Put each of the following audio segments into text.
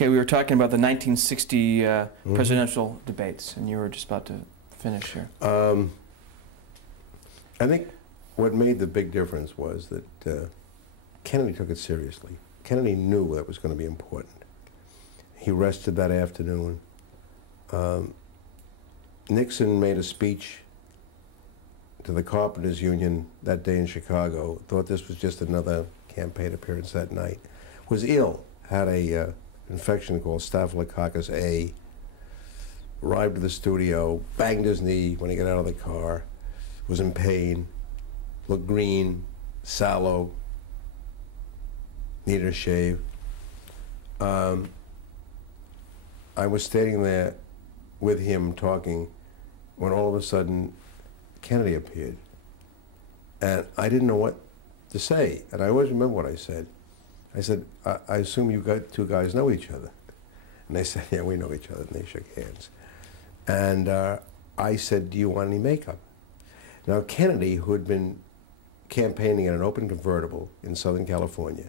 Okay, we were talking about the 1960 presidential debates, and you were just about to finish here. I think what made the big difference was that Kennedy took it seriously. Kennedy knew that was going to be important. He rested that afternoon. Nixon made a speech to the Carpenters Union that day in Chicago, thought this was just another campaign appearance that night, was ill, had a infection called Staphylococcus A, arrived at the studio, banged his knee when he got out of the car, was in pain, looked green, sallow, needed a shave. I was standing there with him talking when all of a sudden Kennedy appeared. And I didn't know what to say. And I always remember what I said. I said, I assume you two guys know each other. And they said, yeah, we know each other. And they shook hands. And I said, do you want any makeup? Now, Kennedy, who had been campaigning in an open convertible in Southern California,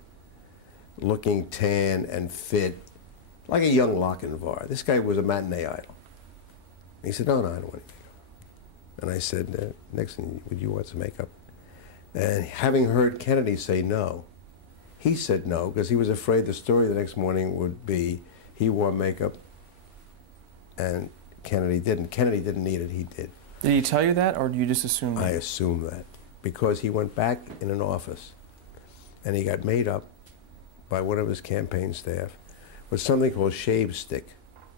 looking tan and fit, like a young Lochinvar. This guy was a matinee idol. He said, no, I don't want any makeup. And I said, Nixon, would you want some makeup? And having heard Kennedy say no, he said no because he was afraid the story the next morning would be he wore makeup and Kennedy didn't. Kennedy didn't need it, he did. Did he tell you that, or do you just assume that? I assume that because he went back in an office and he got made up by one of his campaign staff with something called shave stick,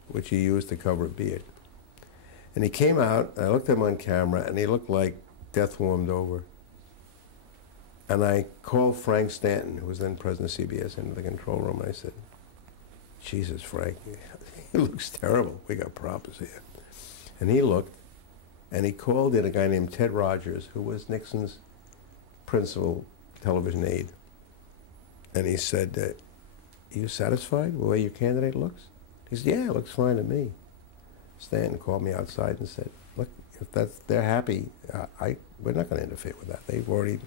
which he used to cover a beard. And he came out, and I looked at him on camera, and he looked like death warmed over. And I called Frank Stanton, who was then president of CBS, into the control room, and I said, Jesus, Frank, he looks terrible. We got problems here. And he looked, and he called in a guy named Ted Rogers, who was Nixon's principal television aide. And he said, are you satisfied with the way your candidate looks? He said, yeah, it looks fine to me. Stanton called me outside and said, look, if they're happy, we're not going to interfere with that. They've already...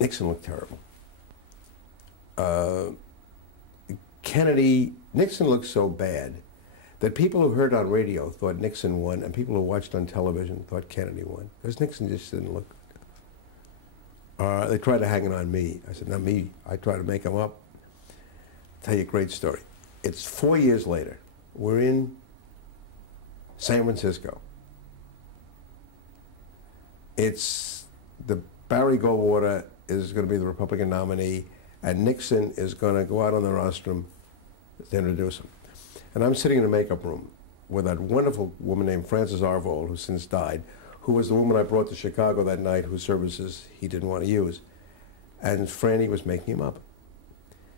Nixon looked terrible. Nixon looked so bad that people who heard on radio thought Nixon won, and people who watched on television thought Kennedy won, because Nixon just didn't look good. They tried to hang it on me. I said, not me. I tried to make him up. I'll tell you a great story. It's 4 years later. We're in San Francisco. It's the Barry Goldwater is going to be the Republican nominee, and Nixon is going to go out on the rostrum to introduce him. And I'm sitting in a makeup room with that wonderful woman named Frances Arvold, who since died, who was the woman I brought to Chicago that night, whose services he didn't want to use. And Franny was making him up.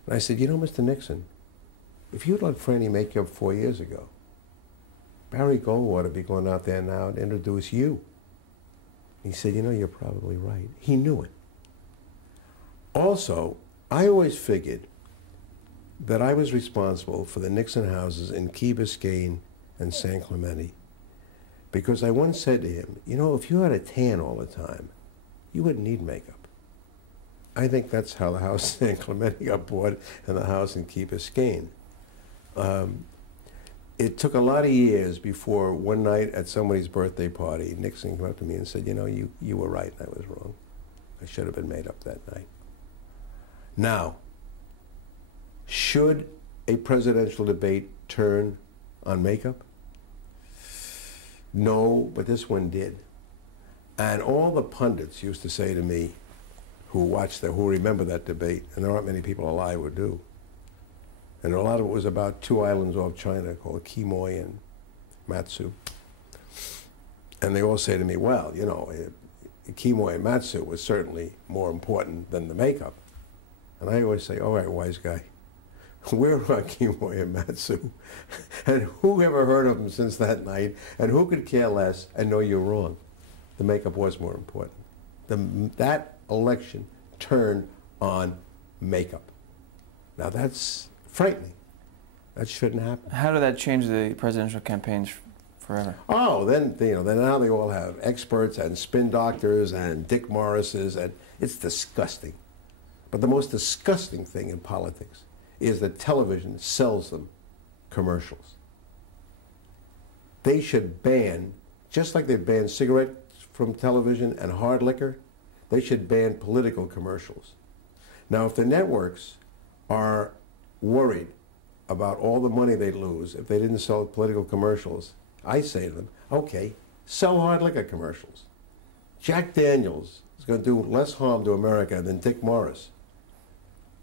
And I said, you know, Mr. Nixon, if you'd let Franny make you up 4 years ago, Barry Goldwater would be going out there now to introduce you. He said, you know, you're probably right. He knew it. Also, I always figured that I was responsible for the Nixon houses in Key Biscayne and San Clemente, because I once said to him, you know, if you had a tan all the time, you wouldn't need makeup. I think that's how the house in San Clemente got bought and the house in Key Biscayne. It took a lot of years before one night at somebody's birthday party, Nixon came up to me and said, you know, you were right and I was wrong. I should have been made up that night. Now, should a presidential debate turn on makeup? No, but this one did. And all the pundits used to say to me, who remember that debate, and there aren't many people alive who do, and a lot of it was about two islands off China called Quemoy and Matsu. And they all say to me, well, you know, Quemoy and Matsu was certainly more important than the makeup. And I always say, all right, wise guy, where are Quemoy and Matsu? And who ever heard of them since that night? And who could care less and know you're wrong? The makeup was more important. That election turned on makeup. Now that's frightening. That shouldn't happen. How did that change the presidential campaigns forever? Oh, then now they all have experts and spin doctors and Dick Morrises, and it's disgusting. But the most disgusting thing in politics is that television sells them commercials. They should ban, just like they ban cigarettes from television and hard liquor, they should ban political commercials. Now, if the networks are worried about all the money they'd lose if they didn't sell political commercials, I say to them, okay, sell hard liquor commercials. Jack Daniels is going to do less harm to America than Dick Morris.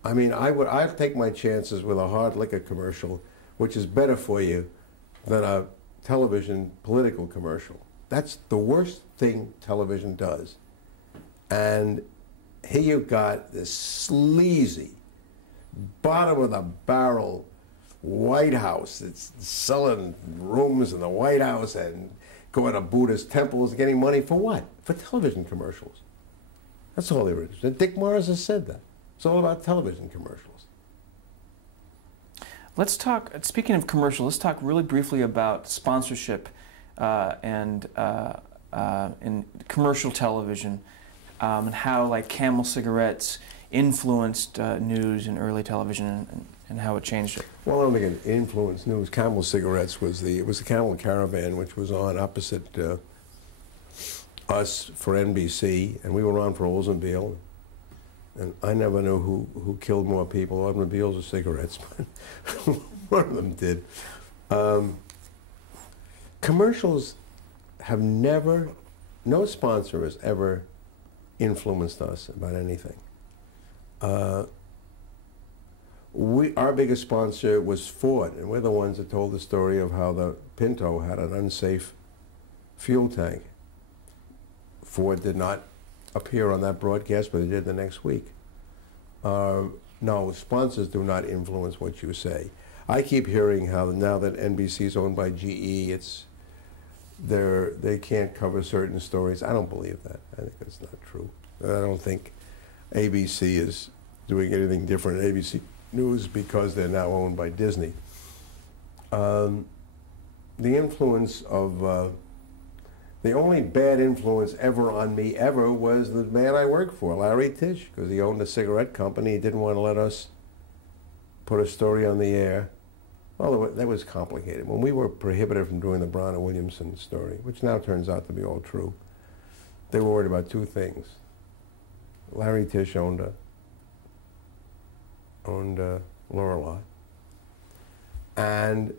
I mean, I'd take my chances with a hard liquor commercial, which is better for you than a television political commercial. That's the worst thing television does. And here you've got this sleazy, bottom of the barrel White House that's selling rooms in the White House and going to Buddhist temples, getting money for what? For television commercials. That's all they were interested in. Dick Morris has said that. It's all about television commercials. Let's talk, speaking of commercials, let's talk really briefly about sponsorship and in commercial television and how, like, Camel cigarettes influenced news in early television and how it changed it. Well, I don't think it influenced news. Camel cigarettes was the Camel Caravan, which was on opposite us for NBC, and we were on for Oldsmobile. And I never knew who killed more people, automobiles or cigarettes, but one of them did. Commercials have never, no sponsor has ever influenced us about anything. Our biggest sponsor was Ford, and we're the ones that told the story of how the Pinto had an unsafe fuel tank. Ford did not appear on that broadcast, but they did the next week. No, sponsors do not influence what you say. I keep hearing how now that NBC is owned by GE, they can't cover certain stories. I don't believe that. I think that's not true. I don't think ABC is doing anything different at ABC News because they're now owned by Disney. The influence of the only bad influence ever on me ever was the man I worked for, Larry Tisch, because he owned a cigarette company. He didn't want to let us put a story on the air. Well, that was complicated. When we were prohibited from doing the Brown and Williamson story, which now turns out to be all true, they were worried about two things. Larry Tisch owned Lorelei, and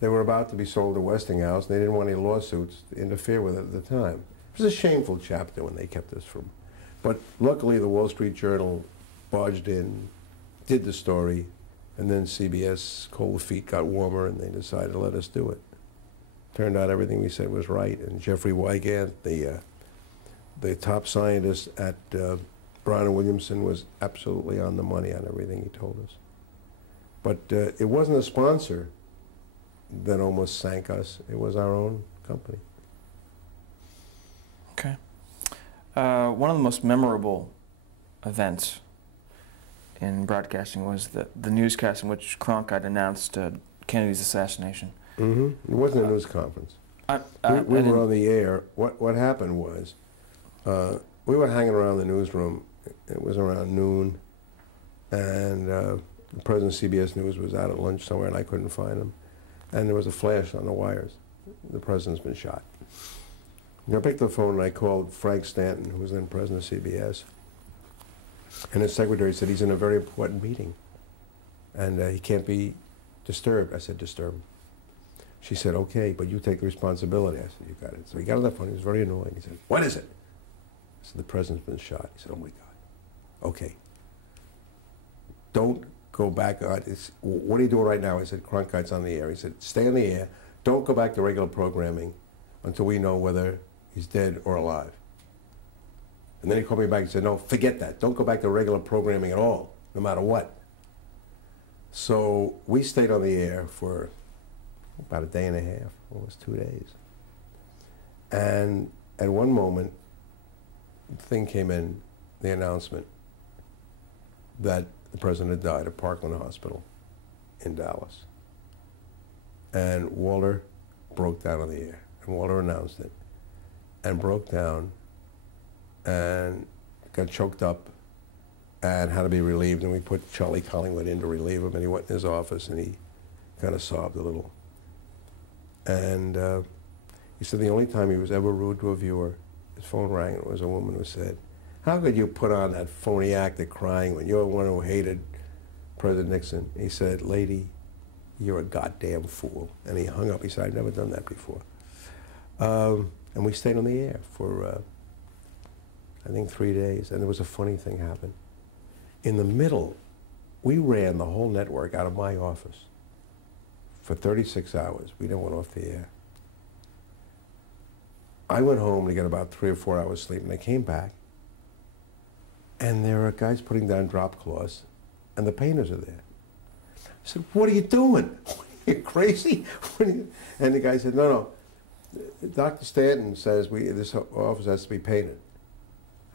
they were about to be sold to Westinghouse, and they didn't want any lawsuits to interfere with it at the time. It was a shameful chapter when they kept us from. But luckily, the Wall Street Journal barged in, did the story, and then CBS cold feet got warmer, and they decided to let us do it. Turned out everything we said was right, and Jeffrey Wygant, the top scientist at Brown and Williamson, was absolutely on the money on everything he told us. But it wasn't a sponsor that almost sank us. It was our own company. Okay. One of the most memorable events in broadcasting was the newscast in which Cronkite announced Kennedy's assassination. Mm-hmm. It wasn't a news conference. We were on the air. What happened was we were hanging around the newsroom. It was around noon, and the president of CBS News was out at lunch somewhere, and I couldn't find him. And there was a flash on the wires. The president's been shot. I picked up the phone and I called Frank Stanton, who was then president of CBS. And his secretary said, he's in a very important meeting, and he can't be disturbed. I said, disturb him. She said, okay, but you take the responsibility. I said, you got it. So he got on the phone. He was very annoyed. He said, what is it? I said, the president's been shot. He said, oh my God. Okay. Don't go back on. What are you doing right now? I said, Cronkite's on the air. He said, stay on the air. Don't go back to regular programming until we know whether he's dead or alive. And then he called me back and said, no, forget that. Don't go back to regular programming at all, no matter what. So we stayed on the air for about a day and a half, almost 2 days. And at one moment, the thing came in, the announcement that the president had died at Parkland Hospital in Dallas. And Walter broke down on the air. And Walter announced it and broke down and got choked up and had to be relieved, and we put Charlie Collingwood in to relieve him, and he went in his office, and he kind of sobbed a little. And he said the only time he was ever rude to a viewer, his phone rang, and it was a woman who said, "How could you put on that phony act of crying when you're the one who hated President Nixon?" He said, "Lady, you're a goddamn fool." And he hung up. He said, "I've never done that before." And we stayed on the air for, I think, 3 days. And there was a funny thing happened. In the middle, we ran the whole network out of my office for 36 hours. We never went off the air. I went home to get about 3 or 4 hours sleep, and I came back, and there are guys putting down drop cloths, and the painters are there. I said, "What are you doing? Are you crazy?" And the guy said, "No, Dr. Stanton says this office has to be painted."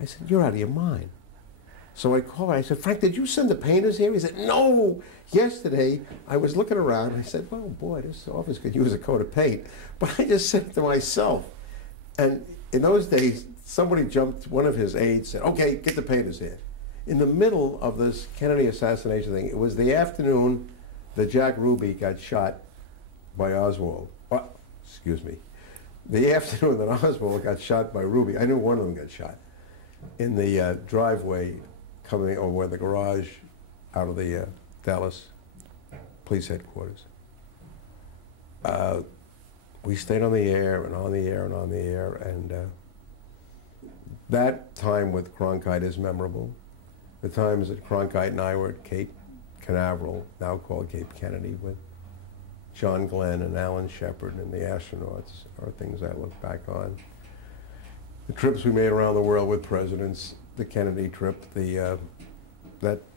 I said, "You're out of your mind." So I called. I said, "Frank, did you send the painters here?" He said, "No. Yesterday, I was looking around, and I said, well, boy, this office could use a coat of paint." But I just said it to myself. And in those days, somebody jumped, one of his aides said, "Okay, get the painters here." In the middle of this Kennedy assassination thing, it was the afternoon that Jack Ruby got shot by Oswald. Excuse me. The afternoon that Oswald got shot by Ruby, I knew one of them got shot, in the driveway coming over the garage out of the Dallas police headquarters. We stayed on the air and on the air and on the air, and that time with Cronkite is memorable. The times that Cronkite and I were at Cape Canaveral, now called Cape Kennedy, with John Glenn and Alan Shepard and the astronauts are things I look back on. The trips we made around the world with presidents, the Kennedy trip, that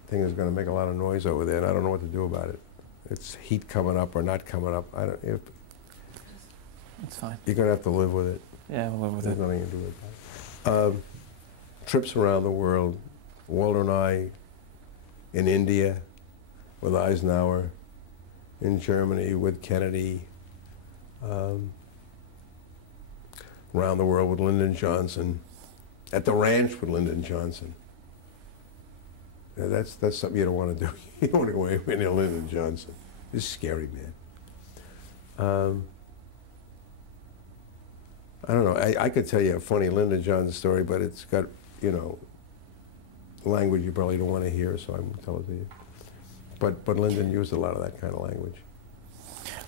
thing is going to make a lot of noise over there, and I don't know what to do about it. It's heat coming up or not coming up. It's fine. You're going to have to live with it. Yeah, we'll live with There's it. nothing you can do with that. Trips around the world. Walter and I in India with Eisenhower, in Germany with Kennedy, around the world with Lyndon Johnson, at the ranch with Lyndon Johnson. Yeah, that's something you don't want to do. You don't want to go anywhere near Lyndon Johnson. He's a scary man. I don't know. I could tell you a funny Lyndon Johnson story, but it's got, language you probably don't want to hear, so I won't tell it to you. But Lyndon used a lot of that kind of language.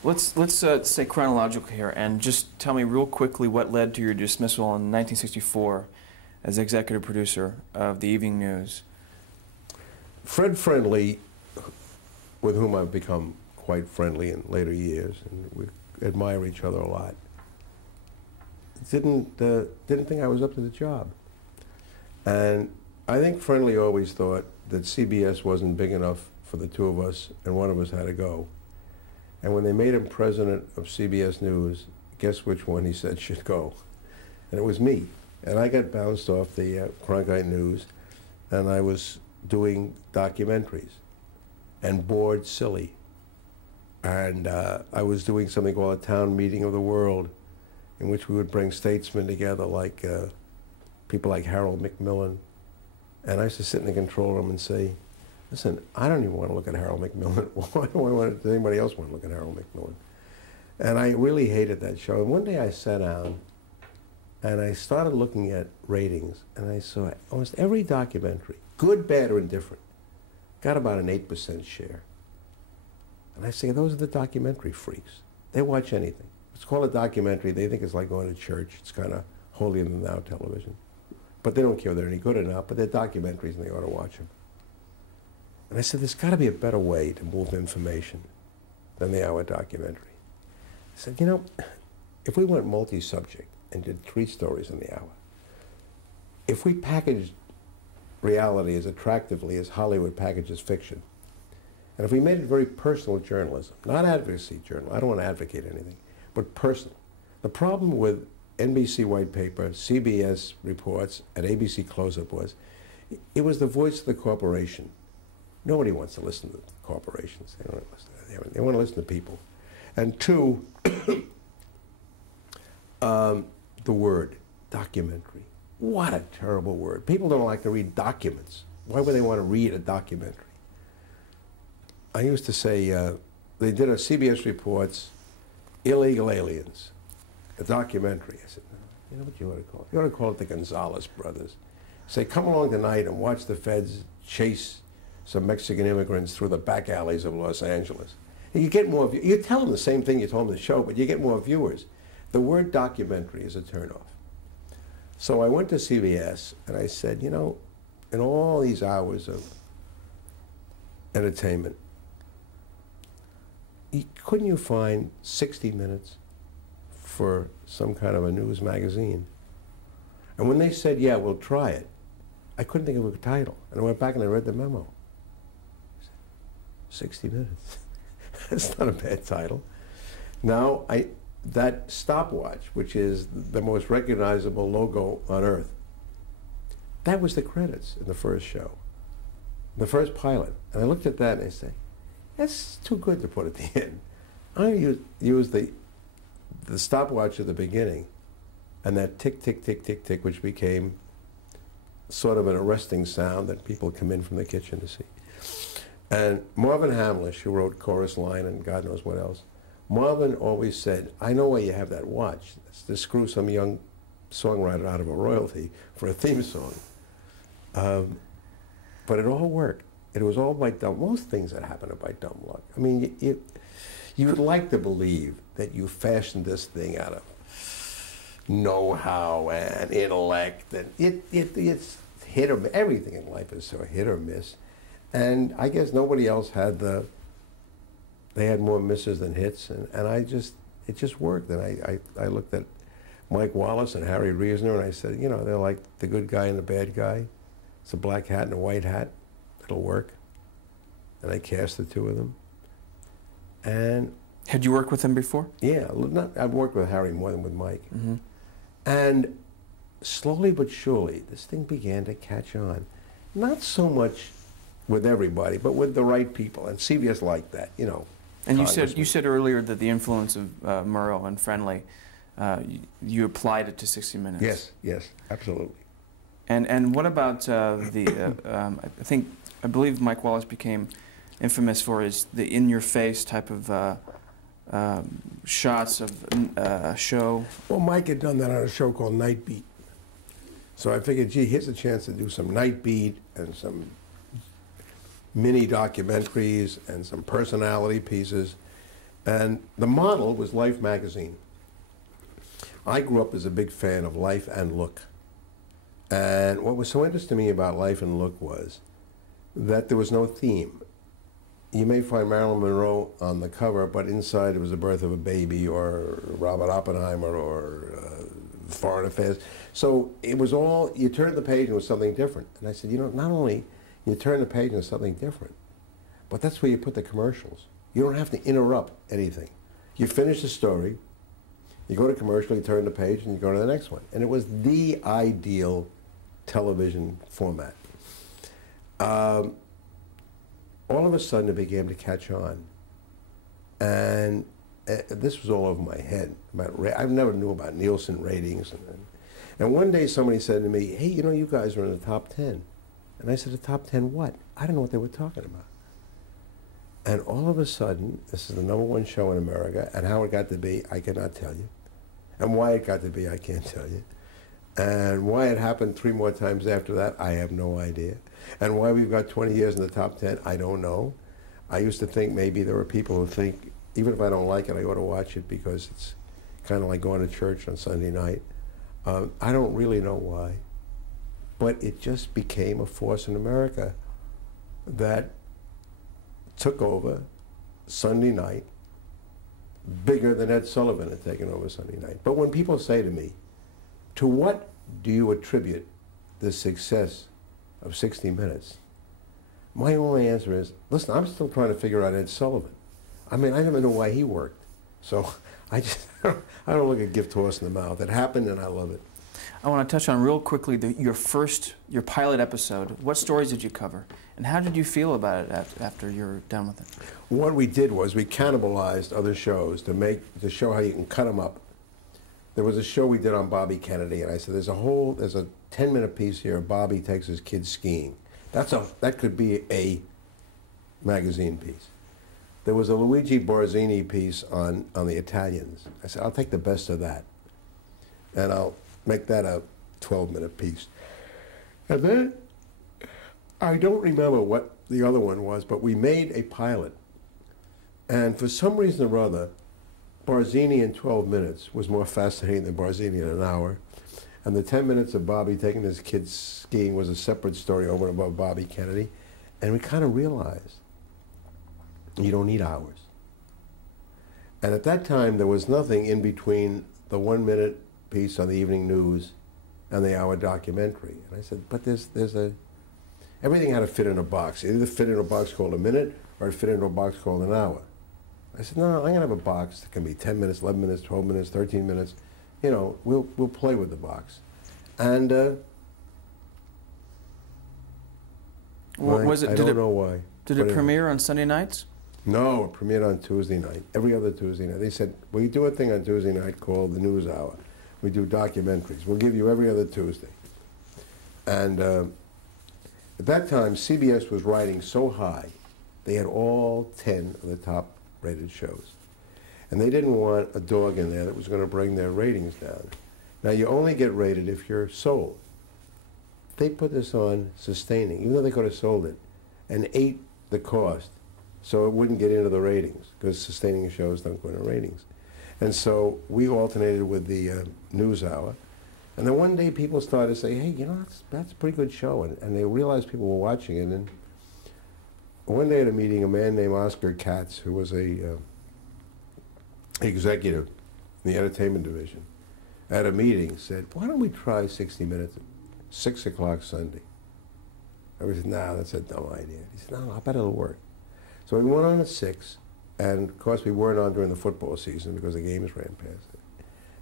Let's stay chronological here, and just tell me real quickly what led to your dismissal in 1964 as executive producer of the Evening News. Fred Friendly, with whom I've become quite friendly in later years, and we admire each other a lot, didn't think I was up to the job. And I think Friendly always thought that CBS wasn't big enough for the two of us, and one of us had to go. And when they made him president of CBS News, guess which one he said should go? And it was me. And I got bounced off the Cronkite News, and I was doing documentaries, and bored silly. And I was doing something called a town meeting of the world, in which we would bring statesmen together, like people like Harold Macmillan. And I used to sit in the control room and say, listen, I don't even want to look at Harold Macmillan. Why does anybody else want to look at Harold Macmillan? And I really hated that show. And one day I sat down and I started looking at ratings, and I saw almost every documentary, good, bad, or indifferent, got about an 8% share. And I say, those are the documentary freaks. They watch anything. It's called a documentary. They think it's like going to church. It's kind of holier than thou television. But they don't care if they're any good or not, but they're documentaries and they ought to watch them. And I said, there's got to be a better way to move information than the hour documentary. I said, if we went multi-subject and did 3 stories in the hour, if we packaged reality as attractively as Hollywood packages fiction, and if we made it very personal journalism, not advocacy journalism, I don't want to advocate anything, but personal. The problem with NBC White Paper, CBS reports, and ABC Close-Up was, it was the voice of the corporation. Nobody wants to listen to corporations. They don't want to listen to them. They want to listen to people. And 2, the word, documentary. What a terrible word. People don't like to read documents. why would they want to read a documentary? I used to say, they did a CBS Reports, Illegal Aliens, a documentary. I said, no, you know what you ought to call it? You ought to call it the Gonzalez Brothers. Say, come along tonight and watch the feds chase some Mexican immigrants through the back alleys of Los Angeles. And you get more, you tell them the same thing you told them in the show, but you get more viewers. The word documentary is a turnoff. So I went to CBS and I said, you know, in all these hours of entertainment, couldn't you find 60 minutes for some kind of a news magazine? And when they said, yeah, we'll try it, I couldn't think of a title. And I went back and I read the memo. I said, 60 minutes. That's not a bad title. Now, that stopwatch, which is the most recognizable logo on earth, that was the credits in the first show, the first pilot. And I looked at that and I said, that's too good to put at the end. I used the stopwatch at the beginning and that tick, tick, tick, tick, tick, which became sort of an arresting sound that people come in from the kitchen to see. And Marvin Hamlish, who wrote Chorus Line and God knows what else, Marvin always said, I know why you have that watch. It's to screw some young songwriter out of a royalty for a theme song. But it all worked. It was all by dumb, most things that happen are by dumb luck. I mean, you would like to believe that you fashioned this thing out of know-how and intellect, and it's hit or miss. Everything in life is so hit or miss. And I guess nobody else had they had more misses than hits, and it just worked. And I looked at Mike Wallace and Harry Reasoner, and I said, you know, they're like the good guy and the bad guy. It's a black hat and a white hat. It'll work. And I cast the two of them. And had you worked with them before? Yeah, I've worked with Harry more than with Mike. Mm-hmm. And slowly but surely, this thing began to catch on. Not so much with everybody, but with the right people. And CBS liked that, you know. And you said earlier that the influence of Murrow and Friendly, you applied it to 60 Minutes. Yes, yes, absolutely. And what about I believe Mike Wallace became infamous for his the in-your-face type of shots of a show. Well, Mike had done that on a show called Night Beat. So I figured, gee, here's a chance to do some Night Beat and some mini documentaries and some personality pieces. And the model was Life magazine. I grew up as a big fan of Life and Look. And what was so interesting to me about Life and Look was that there was no theme. You may find Marilyn Monroe on the cover, but inside it was the birth of a baby, or Robert Oppenheimer, or foreign affairs. So it was all, you turned the page and it was something different. And I said, you know, not only you turn the page and it's something different, but that's where you put the commercials. You don't have to interrupt anything. You finish the story, you go to commercial, you turn the page, and you go to the next one. And it was the ideal television format. All of a sudden it began to catch on. And this was all over my head. I never knew about Nielsen ratings. And one day somebody said to me, hey, you know, you guys are in the top 10. And I said, the top 10 what? I didn't know what they were talking about. And all of a sudden, this is the #1 show in America, and how it got to be, I cannot tell you. And why it got to be, I can't tell you. And why it happened 3 more times after that, I have no idea. And why we've got 20 years in the top 10, I don't know. I used to think maybe there were people who think, even if I don't like it, I ought to watch it because it's kind of like going to church on Sunday night. I don't really know why. But it just became a force in America that took over Sunday night, bigger than Ed Sullivan had taken over Sunday night. But when people say to me, to what do you attribute the success of 60 Minutes? My only answer is, listen, I'm still trying to figure out Ed Sullivan. I mean, I never know why he worked. So I don't look a gift horse in the mouth. It happened and I love it. I want to touch on real quickly your pilot episode. What stories did you cover? And how did you feel about it after you're done with it? What we did was we cannibalized other shows to show how you can cut them up. There was a show we did on Bobby Kennedy, and I said, there's a 10-minute piece here. Bobby takes his kids skiing. That could be a magazine piece. There was a Luigi Barzini piece on the Italians. I said, I'll take the best of that, and I'll make that a 12-minute piece. And then, I don't remember what the other one was, but we made a pilot. And for some reason or other, Barzini in 12 minutes was more fascinating than Barzini in an hour. And the 10 minutes of Bobby taking his kids skiing was a separate story over and above Bobby Kennedy. And we kind of realized you don't need hours. And at that time, there was nothing in between the 1-minute piece on the evening news and the hour documentary. And I said, but everything had to fit in a box. It either fit in a box called a minute or it fit into a box called an hour. I said, no, I'm going to have a box that can be 10 minutes, 11 minutes, 12 minutes, 13 minutes. You know, we'll play with the box. And was it? I don't know why. Did it premiere on Sunday nights? No, it premiered on Tuesday night, every other Tuesday night. They said, we do a thing on Tuesday night called the News Hour. We do documentaries. We'll give you every other Tuesday. And at that time, CBS was riding so high, they had all 10 of the top rated shows. And they didn't want a dog in there that was going to bring their ratings down. Now, you only get rated if you're sold. They put this on sustaining, even though they could have sold it, and ate the cost so it wouldn't get into the ratings, because sustaining shows don't go into ratings. And so we alternated with the News Hour. And then one day people started to say, hey, you know, that's a pretty good show. And they realized people were watching it. And one day at a meeting, a man named Oscar Katz, who was a executive in the entertainment division, at a meeting said, why don't we try 60 Minutes at 6 o'clock Sunday? I said, no, that's a dumb idea. He said, no, I bet it'll work. So we went on at 6, and of course we weren't on during the football season because the games ran past it.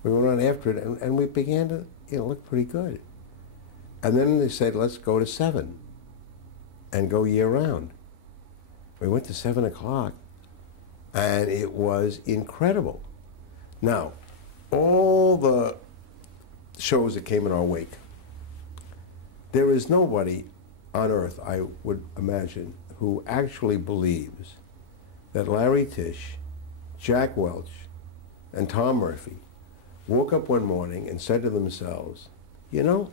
We went on after it, and we began to look pretty good. And then they said, let's go to 7 and go year-round. We went to 7 o'clock, and it was incredible. Now, all the shows that came in our wake, there is nobody on earth, I would imagine, who actually believes that Larry Tisch, Jack Welch, and Tom Murphy woke up one morning and said to themselves, you know,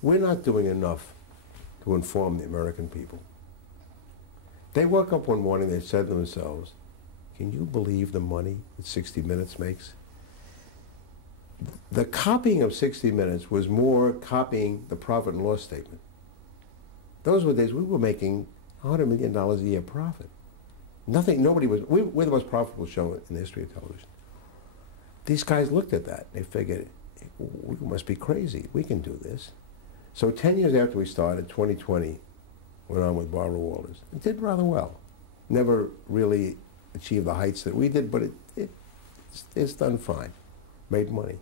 we're not doing enough to inform the American people. They woke up one morning, they said to themselves, can you believe the money that 60 Minutes makes? The copying of 60 Minutes was more copying the profit and loss statement. Those were days we were making $100 million a year profit. We're the most profitable show in the history of television. These guys looked at that. They figured, we must be crazy. We can do this. So 10 years after we started, 2020, went on with Barbara Walters. It did rather well. Never really achieved the heights that we did, but it's done fine. Made money.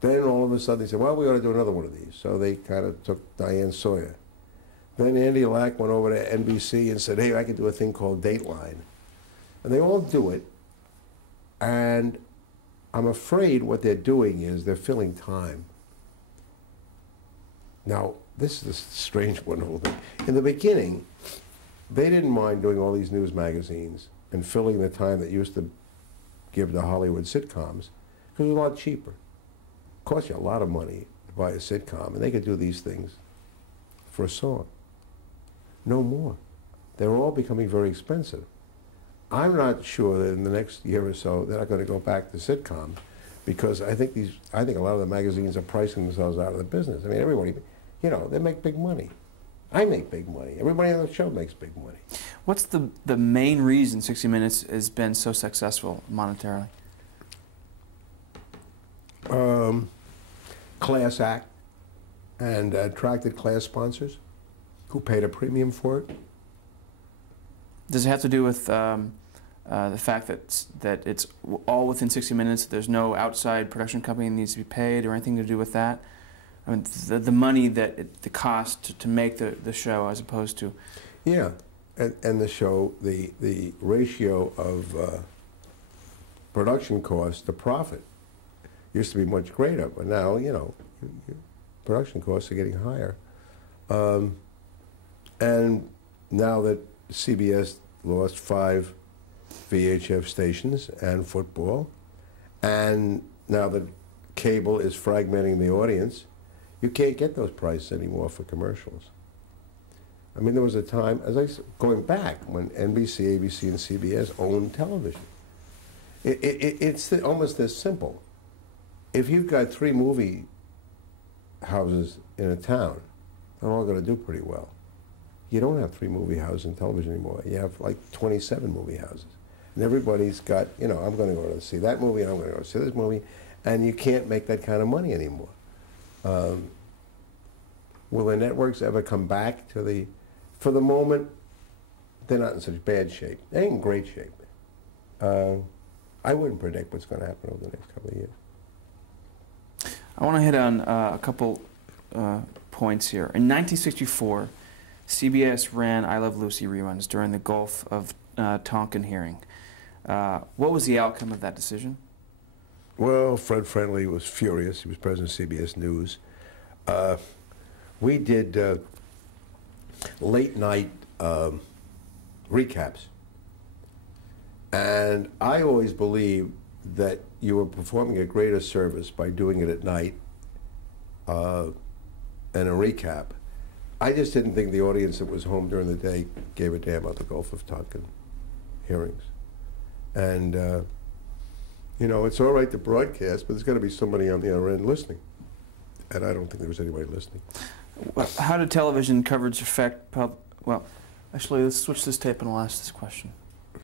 Then all of a sudden they said, well, we ought to do another one of these. So they kind of took Diane Sawyer. Then Andy Lack went over to NBC and said, hey, I can do a thing called Dateline. And they all do it. And I'm afraid what they're doing is they're filling time. Now, this is a strange, wonderful thing. In the beginning, they didn't mind doing all these news magazines and filling the time that used to give to Hollywood sitcoms, because it was a lot cheaper. It cost you a lot of money to buy a sitcom, and they could do these things for a song. No more. They're all becoming very expensive. I'm not sure that in the next year or so they're not going to go back to sitcoms, because I think a lot of the magazines are pricing themselves out of the business. I mean, everybody, you know, they make big money. I make big money. Everybody on the show makes big money. What's the main reason 60 Minutes has been so successful monetarily? Class act, and attracted class sponsors who paid a premium for it. Does it have to do with the fact that it's all within 60 Minutes, there's no outside production company that needs to be paid, or anything to do with that? I mean, the money the cost to make the show, as opposed to... Yeah, and the show, the ratio of production cost to profit used to be much greater, but now, you know, production costs are getting higher. And now that CBS lost 5 VHF stations and football, and now that cable is fragmenting the audience, you can't get those prices anymore for commercials. I mean, there was a time, going back, when NBC, ABC, and CBS owned television. It's almost this simple. If you've got 3 movie houses in a town, they're all going to do pretty well. You don't have 3 movie houses in television anymore. You have like 27 movie houses. And everybody's got, you know, I'm going to go to see that movie, and I'm going to go see this movie, and you can't make that kind of money anymore. Will the networks ever come back to the... For the moment, they're not in such bad shape. They ain't in great shape. I wouldn't predict what's going to happen over the next couple of years. I want to hit on a couple points here. In 1964, CBS ran I Love Lucy reruns during the Gulf of Tonkin hearing. What was the outcome of that decision? Well, Fred Friendly was furious. He was president of CBS News. We did late night recaps. And I always believed that you were performing a greater service by doing it at night and a recap. I just didn't think the audience that was home during the day gave a damn about the Gulf of Tonkin hearings. And, you know, it's all right to broadcast, but there's got to be somebody on the other end listening. And I don't think there was anybody listening. How did television coverage affect well, actually, let's switch this tape and I'll ask this question.